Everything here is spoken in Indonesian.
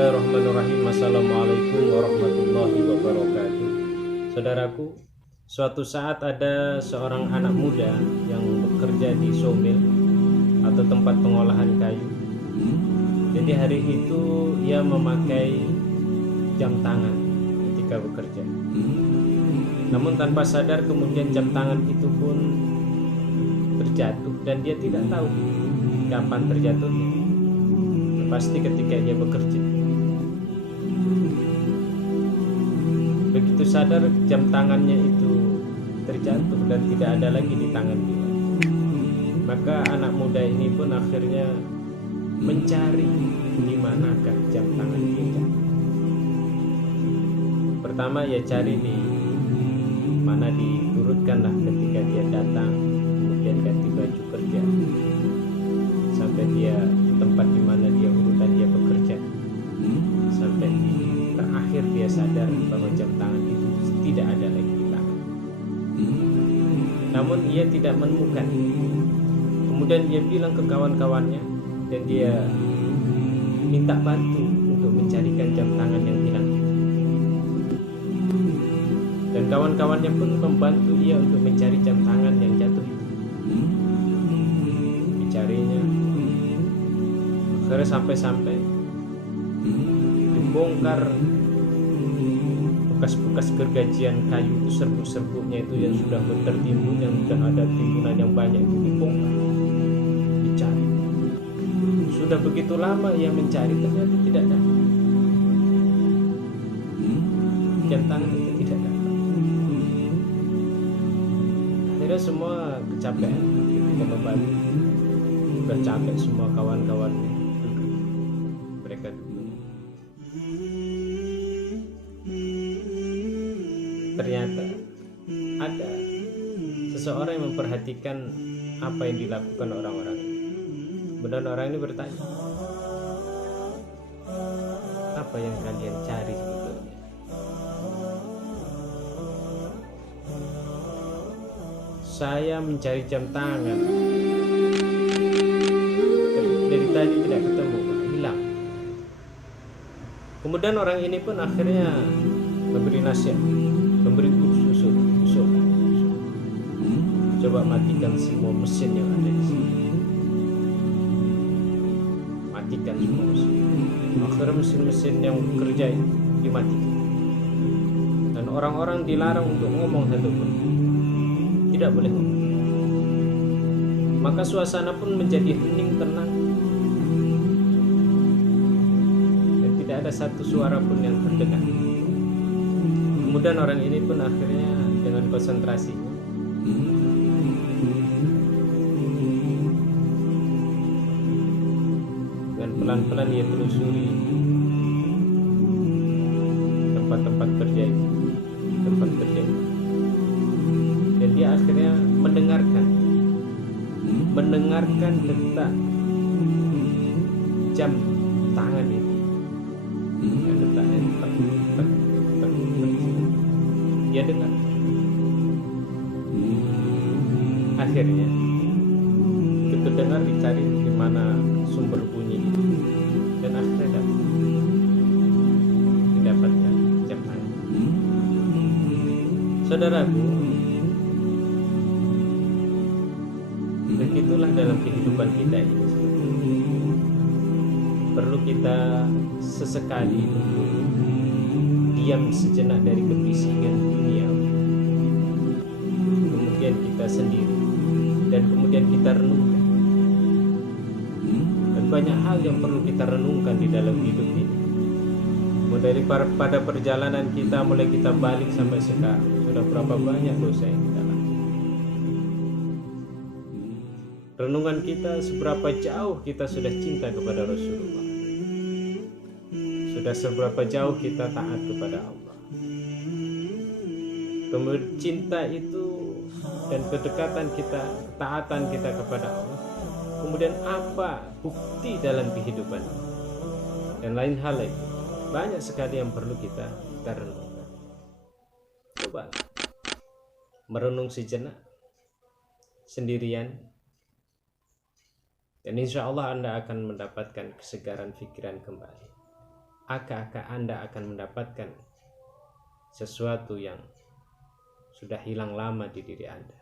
Bismillahirrahmanirrahim. Assalamualaikum warahmatullahi wabarakatuh. Saudaraku, suatu saat ada seorang anak muda yang bekerja di sawmill atau tempat pengolahan kayu. Jadi hari itu ia memakai jam tangan ketika bekerja. Namun tanpa sadar kemudian jam tangan itu pun terjatuh dan dia tidak tahu kapan terjatuhnya. Pasti ketika dia bekerja. Begitu sadar jam tangannya itu terjatuh dan tidak ada lagi di tangan dia, maka anak muda ini pun akhirnya mencari di manakah jam tangan dia. Pertama ia cari di mana diturutkanlah ketika dia datang, kemudian ganti baju kerja, sampai dia di tempat di mana dia urutan dia bekerja, sampai di terakhir dia sadar bahwa jam tangan itu tidak ada lagi di tangan. Namun ia tidak menemukan. Kemudian dia bilang ke kawan-kawannya dan dia minta bantu untuk mencarikan jam tangan yang hilang itu. Dan kawan-kawannya pun membantu dia untuk mencari jam tangan yang jatuh itu. Dicarinya, akhirnya sampai dibongkar bekas-bekas gergajian kayu itu, serbuk-serbuknya itu yang sudah bertimbun, yang sudah ada timbunan yang banyak itu dibongkar, dicari. Sudah begitu lama ia mencari, ternyata tidak dapat. Jam tangan itu tidak dapat. Akhirnya semua kecapean ketika membantu. Sudah capek semua kawan-kawannya, mereka duduk. Ternyata ada seseorang yang memperhatikan apa yang dilakukan orang-orang. Kemudian orang ini bertanya, apa yang kalian cari sebetulnya? Saya mencari jam tangan. Dari tadi tidak ketemu, hilang. Kemudian orang ini pun akhirnya memberi nasihat, memberi usul. Coba matikan semua mesin yang ada di sini. Matikan semua mesin. Akhirnya mesin-mesin yang bekerja dimatikan. Dan orang-orang dilarang untuk ngomong satupun. Tidak boleh ngomong. Maka suasana pun menjadi hening, tenang. Dan tidak ada satu suara pun yang terdengar. Kemudian orang ini pun akhirnya dengan konsentrasi dan pelan-pelan ia telusuri tempat-tempat kerja itu, dan dia akhirnya mendengarkan detak jam tangan itu, dan detaknya tek. Dia dengar. Akhirnya itu dengar, dicari di mana sumber bunyi itu, dan akhirnya didapatkan jam tangan. Saudaraku, begitulah dalam kehidupan kita ini. Perlu kita sesekali untuk diam sejenak dari kebisikan dunia, kemudian kita sendiri, dan kemudian kita renungkan. Dan banyak hal yang perlu kita renungkan di dalam hidup ini. Mulai pada perjalanan kita, mulai kita balik sampai sekarang, sudah berapa banyak dosa yang kita lakukan. Renungan kita, seberapa jauh kita sudah cinta kepada Rasulullah, sudah seberapa jauh kita taat kepada Allah. Kemudian cinta itu dan kedekatan kita, ketaatan kita kepada Allah, kemudian apa bukti dalam kehidupan, dan lain hal lagi. Banyak sekali yang perlu kita renungkan. Coba merenung sejenak sendirian, dan insya Allah Anda akan mendapatkan kesegaran pikiran kembali. aka-aka Anda akan mendapatkan sesuatu yang sudah hilang lama di diri Anda.